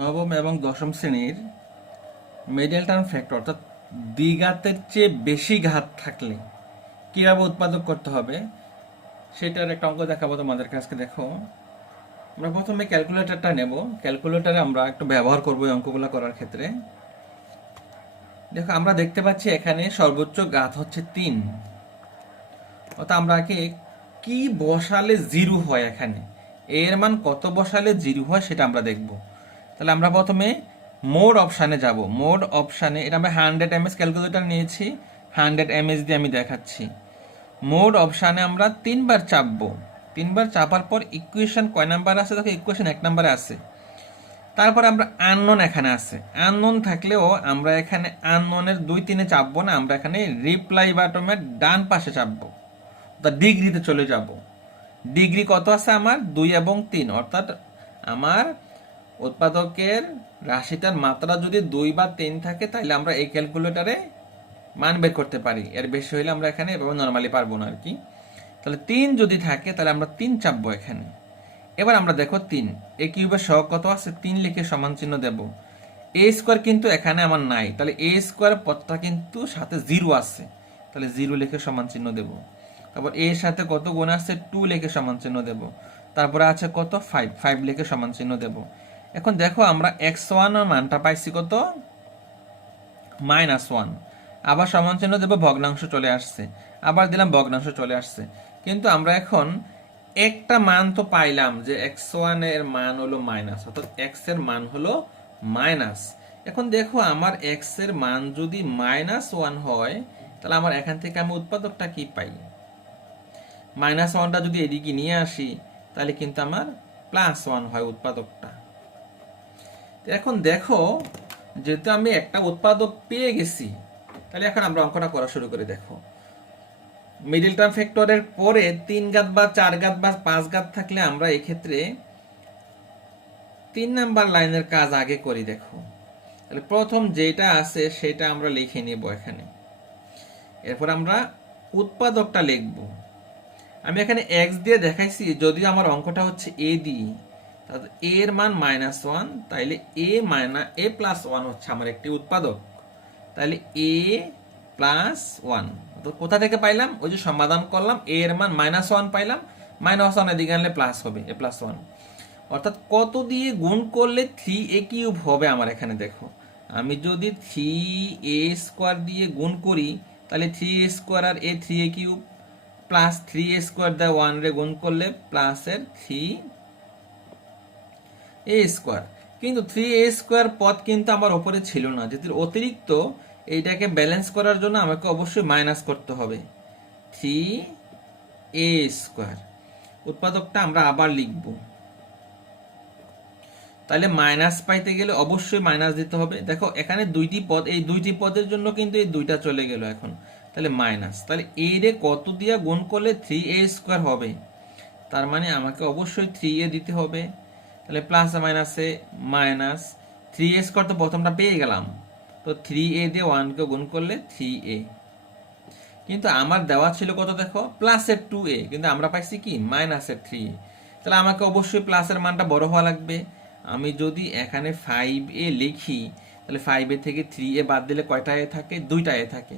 নবম এবং দশম শ্রেণির মিডল টার্ম ফ্যাক্টর অর্থাৎ দ্বিঘাতের চেয়ে বেশি ঘাত থাকলে কীভাবে উৎপাদক করতে হবে, সেটার একটা অঙ্ক দেখাবো তোমাদের কাছকে দেখো। আমরা প্রথমে ক্যালকুলেটরটা নেব। ক্যালকুলেটরে আমরা একটু ব্যবহার করব এই অঙ্কগুলো করার ক্ষেত্রে। দেখো, আমরা দেখতে পাচ্ছি এখানে সর্বোচ্চ ঘাত হচ্ছে তিন। অর্থাৎ আমরা কি বসালে জিরো হয় এখানে? এর মান কত বসালে জিরো হয় সেটা আমরা দেখব। তাহলে আমরা প্রথমে মোড অপশানে যাব। মোড অপশানে, এটা আমরা হান্ড্রেড এমএস ক্যালকুলেটর নিয়েছি, হান্ড্রেড এমএস দিয়ে আমি দেখাচ্ছি। মোড অপশানে আমরা তিনবার চাপবো। তিনবার চাপার পর ইকুয়েশন কয় নাম্বার আছে? দেখো ইকুয়েশন এক নাম্বারে আছে। তারপর আমরা আননোন এখানে আছে। আননোন থাকলেও আমরা এখানে আননোনের দুই তিনে চাপবো না, আমরা এখানে রিপ্লাই বাটমের ডান পাশে চাপবো। অর্থাৎ ডিগ্রিতে চলে যাব। ডিগ্রি কত আছে আমার? দুই এবং তিন। অর্থাৎ আমার উৎপাদকের রাশিটার মাত্রা যদি দুই বা তিন থাকে তাহলে আমরা এই ক্যালকুলেটরে মান বের করতে পারি। এর বেশি হলে আমরা এখানে এভাবে নর্মালি পারব না আর কি তাহলে তিন যদি থাকে, তাহলে আমরা তিন চাপবো এখানে। এবার আমরা দেখো তিন। এ কিউবের সহ কত আছে? তিন লিখে সমান চিহ্ন দেব। এ স্কোয়ার কিন্তু এখানে আমার নাই। তাহলে এ স্কোয়ার পদটা কিন্তু সাথে জিরো আছে। তাহলে জিরো লিখে সমান চিহ্ন দেব। তারপর এর সাথে কত গুণ আছে? টু লিখে সমান চিহ্ন দেব। তারপরে আছে কত? ফাইভ। ফাইভ লিখে সমান চিহ্ন দেব। এখন দেখো আমরা এক্স ওয়ান মানটা পাইছি কত? মাইনাস ওয়ান আবার সমান চিহ্ন দেবো, ভগ্নাংশ চলে আসছে। আবার দিলাম, ভগ্নাংশ চলে আসছে। কিন্তু আমরা এখন একটা মান তো পাইলাম যে এক্স ওয়ানের মান হলো মাইনাস অর্থাৎ এক্সের মান হলো মাইনাস এখন দেখো আমার এক্সের মান যদি মাইনাস ওয়ান হয়, তাহলে আমার এখান থেকে আমি উৎপাদকটা কি পাই? মাইনাস ওয়ানটা যদি এদিকে নিয়ে আসি, তাহলে কিন্তু আমার প্লাস ওয়ান হয় উৎপাদকটা। এখন দেখো, যেহেতু আমি একটা উৎপাদক পেয়ে গেছি, তাহলে এখন আমরা অঙ্কটা করা শুরু করে, দেখো। মিডিল টার্ম ফ্যাক্টরের পরে তিন গাত বা চার গাত বা পাঁচ গাত থাকলে আমরা এক্ষেত্রে তিন নাম্বার লাইনের কাজ আগে করি, দেখো। তাহলে প্রথম যেটা আছে সেটা আমরা লিখে নেব এখানে। এরপর আমরা উৎপাদকটা লিখব। আমি এখানে এক্স দিয়ে দেখাইছি, যদিও আমার অঙ্কটা হচ্ছে এ দিয়ে। এর মান মাইনাস ওয়ান তাইলে A minus A plus one হচ্ছে আমার একটি উৎপাদক। তাহলে এ প্লাস ওয়ান তো কোথা থেকে পাইলাম? ওই যে সমাধান করলাম এর মান মাইনাস ওয়ান পাইলাম। মাইনাস ওয়ান এদিকে আনলে প্লাস হবে এ প্লাস ওয়ান অর্থাৎ কত দিয়ে গুণ করলে থ্রি এ কিউব হবে আমার এখানে দেখো। আমি যদি থ্রি এ স্কোয়ার দিয়ে গুণ করি, তাহলে three a square R a three a cube plus three a square দেয় ওয়ান রে গুণ করলে প্লাসের থ্রি এ স্কোয়ার কিন্তু থ্রি এ স্কোয়ার পদ কিন্তু আমার ওপরে ছিল না। যেহেতু অতিরিক্ত এইটাকে ব্যালেন্স করার জন্য আমাকে অবশ্যই মাইনাস করতে হবে। থ্রি এ স্কোয়ার উৎপাদকটা আমরা আবার লিখব। তাহলে মাইনাস পাইতে গেলে অবশ্যই মাইনাস দিতে হবে। দেখো, এখানে দুইটি পদ, এই দুইটি পদের জন্য কিন্তু এই দুইটা চলে গেল এখন। তাহলে মাইনাস তাহলে এই রে কত দিয়া গুণ করলে থ্রি এ স্কোয়ার হবে? তার মানে আমাকে অবশ্যই থ্রি এ দিতে হবে। তাহলে প্লাস মাইনাসে মাইনাস থ্রি এ স্কোয়ার তো প্রথমটা পেয়ে গেলাম। তো থ্রি এ দিয়ে ওয়ানকে গুণ করলে থ্রি এ কিন্তু আমার দেওয়া ছিল কত দেখো? প্লাসের টু এ কিন্তু আমরা পাইছি কি? মাইনাসের থ্রি এ তাহলে আমাকে অবশ্যই প্লাসের মানটা বড় হওয়া লাগবে। আমি যদি এখানে ফাইভ এ লিখি, তাহলে ফাইভ এ থেকে থ্রি এ বাদ দিলে কয়টা এ থাকে? দুইটা এ থাকে।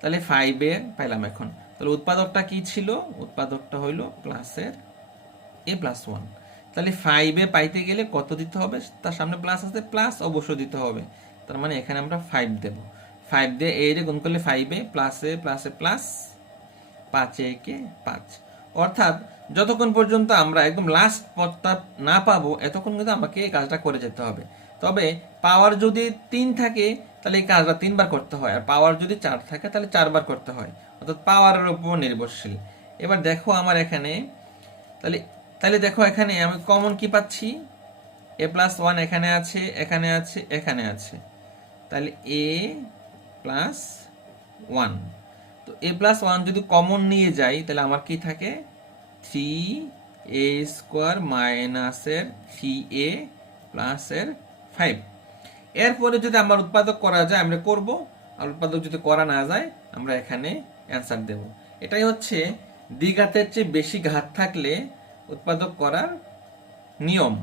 তাহলে ফাইভ এ পাইলাম এখন। তাহলে উৎপাদকটা কি ছিল? উৎপাদকটা হইল প্লাসের এ প্লাস ওয়ান তাহলে ফাইভে পাইতে গেলে কত দিতে হবে? তার সামনে প্লাস আছে প্লাস অবশ্যই দিতে হবে। তার মানে এখানে আমরা ফাইভ দেব। ফাইভ দিয়ে এ রে গুণ করলে ফাইভে প্লাসে প্লাসে প্লাস পাঁচে একে পাঁচ। অর্থাৎ যতক্ষণ পর্যন্ত আমরা একদম লাস্ট পদটা না পাবো, এতক্ষণ কিন্তু আমাকে এই কাজটা করে যেতে হবে। তবে পাওয়ার যদি তিন থাকে, তাহলে এই কাজটা তিনবার করতে হয়। আর পাওয়ার যদি চার থাকে, তাহলে চারবার করতে হয়। অর্থাৎ পাওয়ারের উপর নির্ভরশীল। এবার দেখো আমার এখানে, তাহলে তাহলে দেখো এখানে আমি কমন কি পাচ্ছি? এ প্লাস ওয়ান এখানে আছে এখানে আছে এখানে আছে। তাহলে এ প্লাস ওয়ান তো এ প্লাস ওয়ান যদি কমন নিয়ে যাই, তাহলে আমার কি থাকে? থ্রি এ স্কোয়ার মাইনাসের থ্রি এ প্লাসের ফাইভ এরপরে যদি আমার উৎপাদক করা যায়, আমরা করব। আর উৎপাদক যদি করা না যায়, আমরা এখানে অ্যান্সার দেব। এটাই হচ্ছে দ্বিঘাতের চেয়ে বেশি ঘাত থাকলে উৎপাদক করার নিয়ম।